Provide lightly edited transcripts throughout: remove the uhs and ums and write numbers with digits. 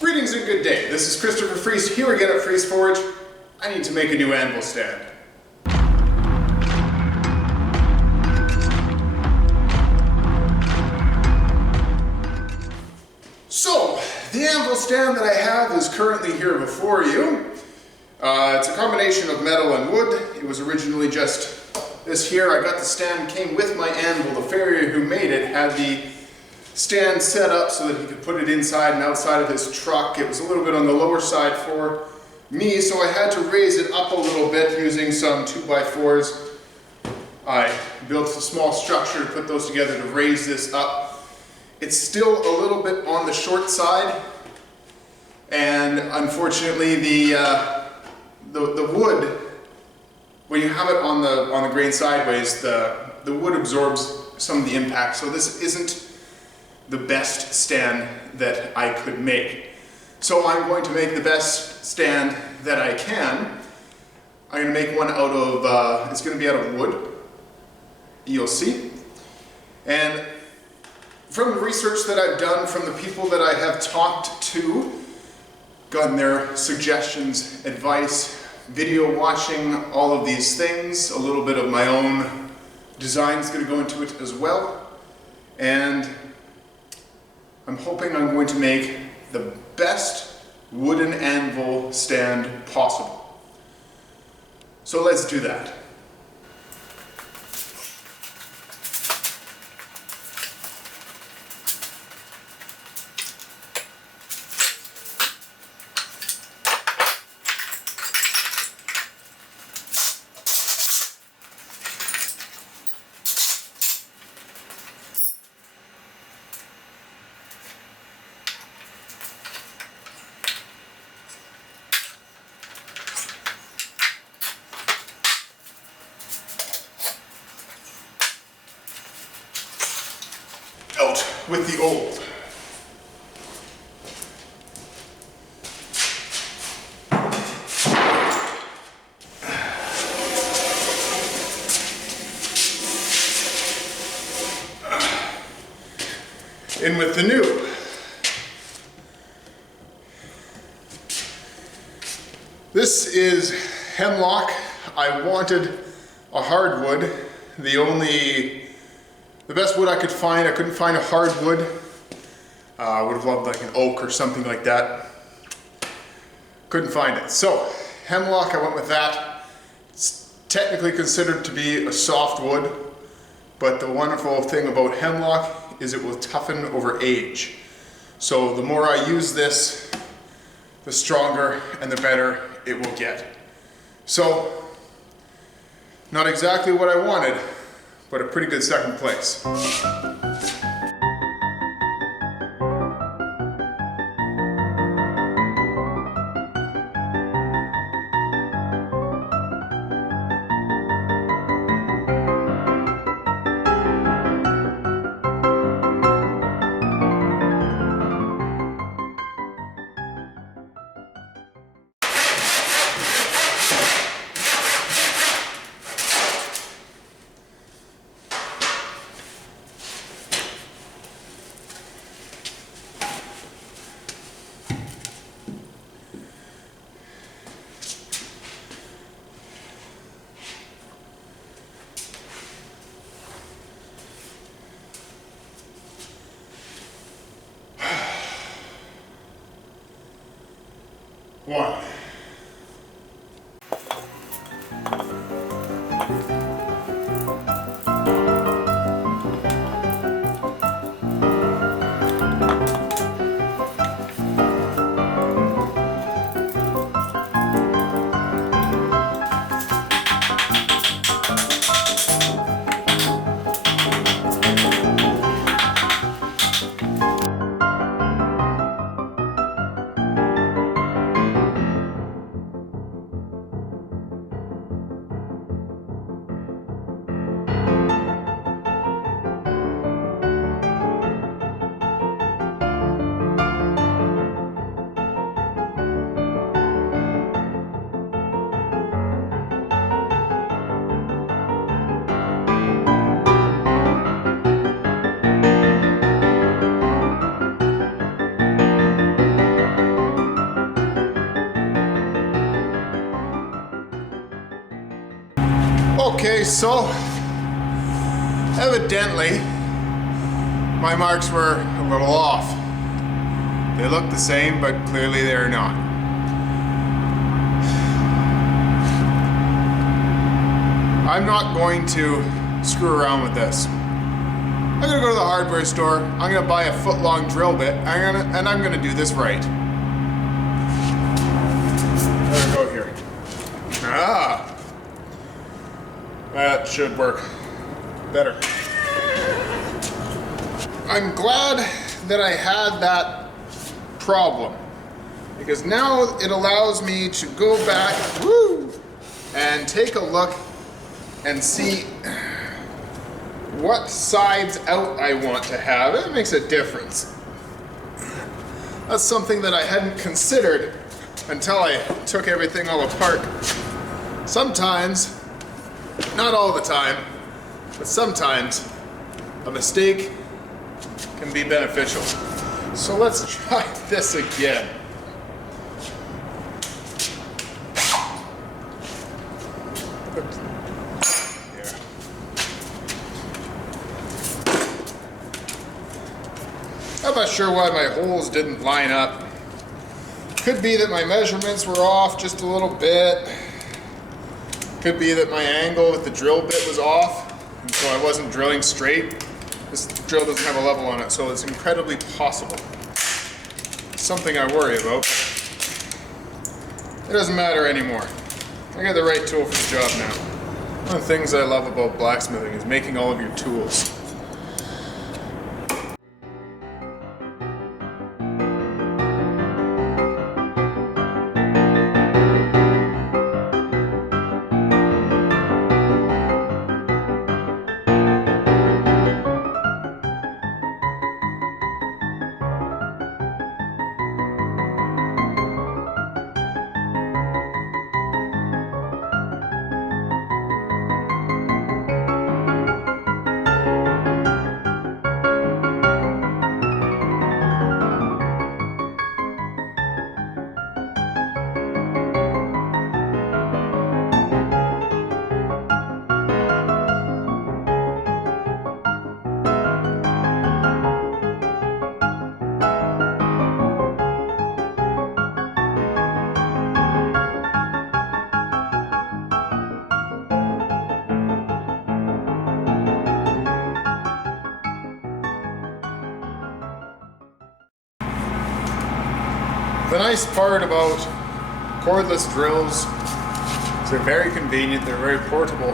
Greetings and good day. This is Christopher Freeze here again at Freeze Forge. I need to make a new anvil stand. So, the anvil stand that I have is currently here before you. It's a combination of metal and wood. It was originally just this here. I got the stand, came with my anvil. The farrier who made it had the stand set up so that he could put it inside and outside of his truck. It was a little bit on the lower side for me, so I had to raise it up a little bit using some 2x4s. I built a small structure to put those together to raise this up. It's still a little bit on the short side, and unfortunately the wood, when you have it on the grain sideways, the wood absorbs some of the impact, so this isn't the best stand that I could make. So I'm going to make the best stand that I can. I'm going to make one out of, it's going to be out of wood, you'll see. And from the research that I've done, from the people that I have talked to, gotten their suggestions, advice, video watching, all of these things, a little bit of my own design is going to go into it as well. And I'm hoping I'm going to make the best wooden anvil stand possible. So let's do that. Out with the old. In with the new. This is hemlock. I wanted a hardwood. The best wood I could find, I couldn't find a hardwood. I would have loved like an oak or something like that. Couldn't find it. So, hemlock, I went with that. It's technically considered to be a soft wood, but the wonderful thing about hemlock is it will toughen over age. So the more I use this, the stronger and the better it will get. So, not exactly what I wanted, but a pretty good second place. One. Okay, so evidently my marks were a little off. They look the same, but clearly they're not. I'm not going to screw around with this. I'm gonna go to the hardware store, I'm gonna buy a foot-long drill bit, and I'm gonna do this right. There we go here. Ah! That should work better. I'm glad that I had that problem, because now it allows me to go back and take a look and see what sides out I want to have. It makes a difference. That's something that I hadn't considered until I took everything all apart. Sometimes, not all the time, but sometimes a mistake can be beneficial. So let's try this again. I'm not sure why my holes didn't line up. Could be that my measurements were off just a little bit. Could be that my angle with the drill bit was off, and so I wasn't drilling straight. This drill doesn't have a level on it, so it's incredibly possible. Something I worry about. It doesn't matter anymore. I got the right tool for the job now. One of the things I love about blacksmithing is making all of your tools. The nice part about cordless drills is they're very convenient, they're very portable.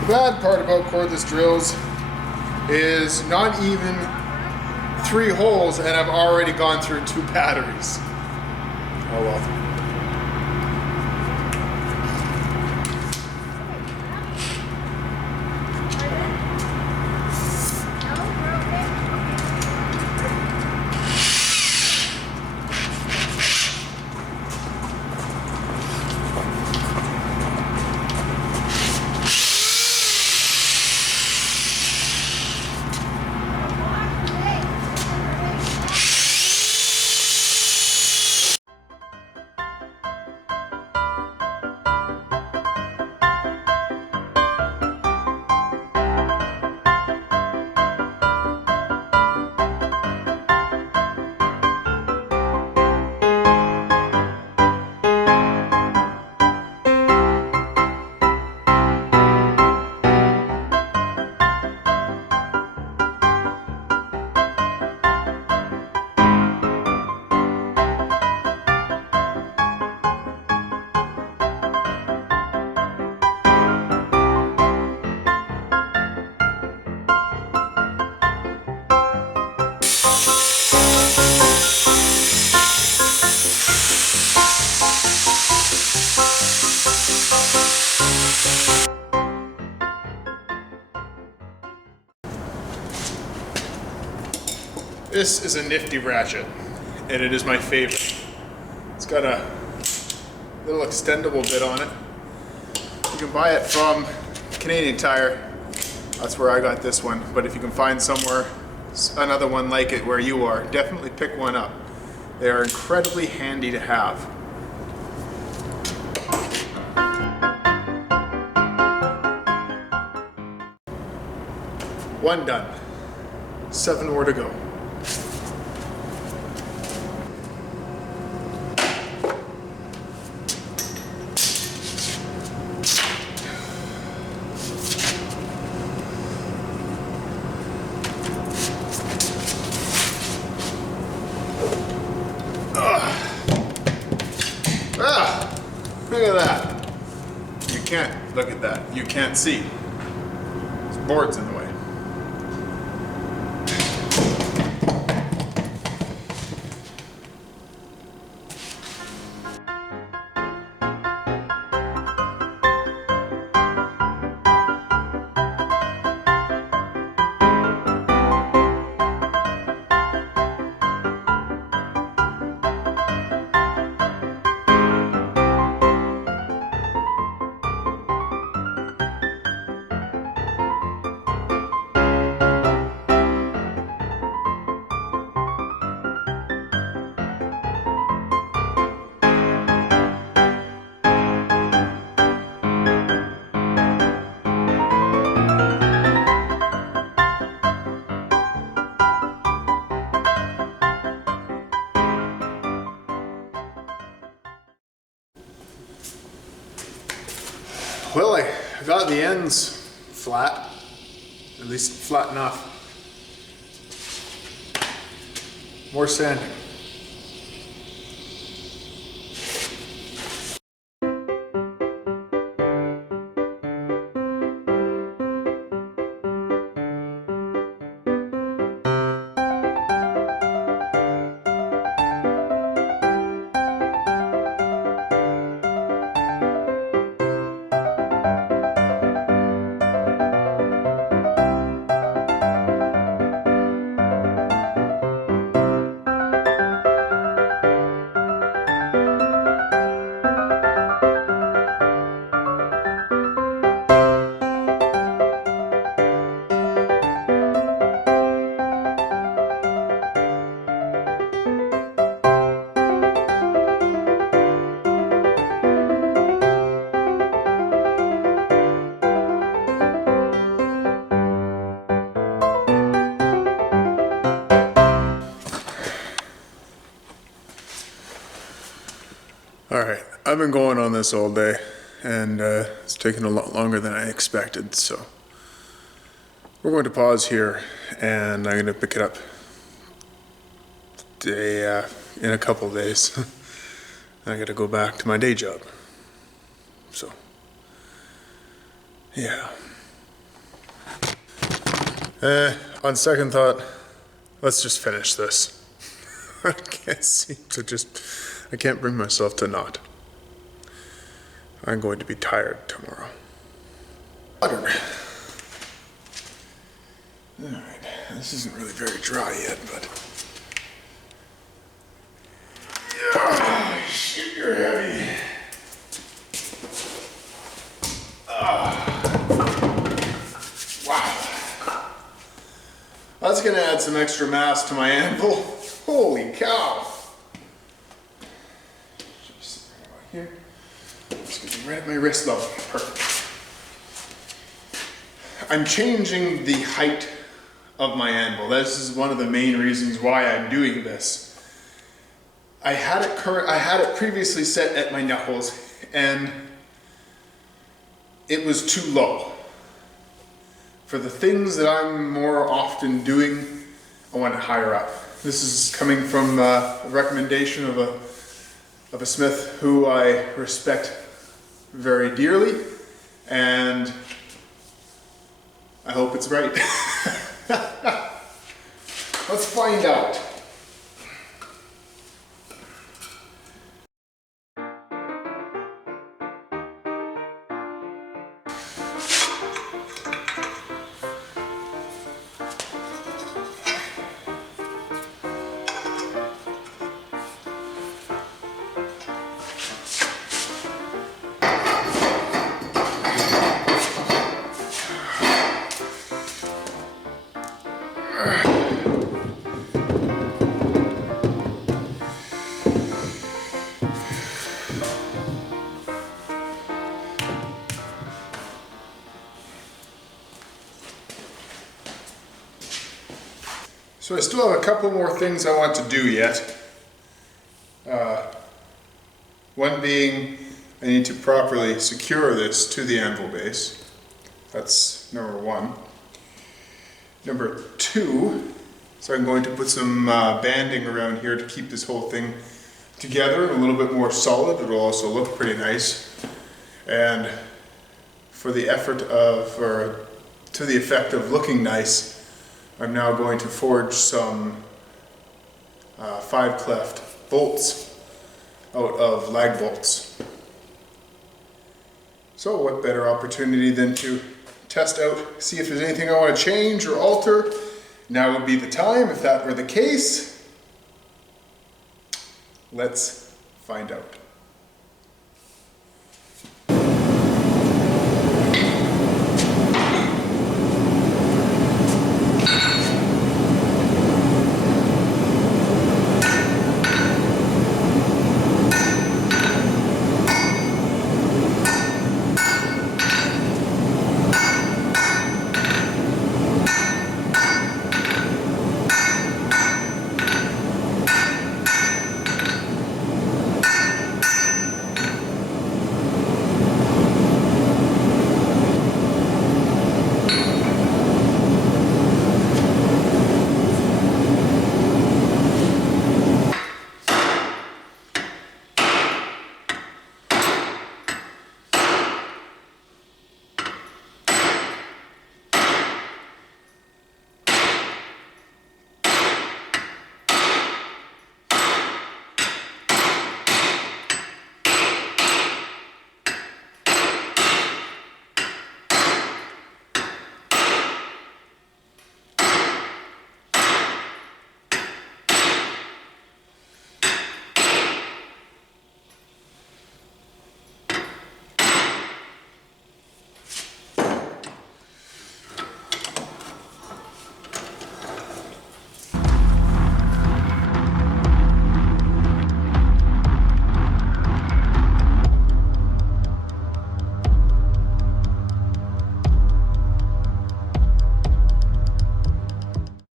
The bad part about cordless drills is not even 3 holes and I've already gone through 2 batteries. Oh well. This is a nifty ratchet, and it is my favorite. It's got a little extendable bit on it. You can buy it from Canadian Tire. That's where I got this one, but if you can find somewhere another one like it where you are, definitely pick one up. They are incredibly handy to have. One done. 7 more to go. Look at that. You can't look at that. You can't see. There's boards in the way. Well, I got the ends flat, at least flat enough. More sanding. Alright, I've been going on this all day, and it's taken a lot longer than I expected, so we're going to pause here, and I'm going to pick it up in a couple of days. I got to go back to my day job, so yeah. On second thought, let's just finish this. I can't bring myself to not. I'm going to be tired tomorrow. Water. Alright, this isn't really very dry yet, but... Oh, shit, you're heavy. Wow. That's gonna add some extra mass to my anvil. Holy cow. Here. Just get right at my wrist level. Perfect. I'm changing the height of my anvil. This is one of the main reasons why I'm doing this. I had it previously set at my knuckles, and it was too low. For the things that I'm more often doing, I want it higher up. This is coming from a recommendation of a smith who I respect very dearly, and I hope it's right. Let's find out. So I still have a couple more things I want to do yet. One being I need to properly secure this to the anvil base. That's number one. Number two, so I'm going to put some banding around here to keep this whole thing together and a little bit more solid. It'll also look pretty nice. And for the effort of, or to the effect of looking nice, I'm now going to forge some 5-cleft bolts out of lag bolts. So what better opportunity than to test out, see if there's anything I want to change or alter. Now would be the time. If that were the case, let's find out.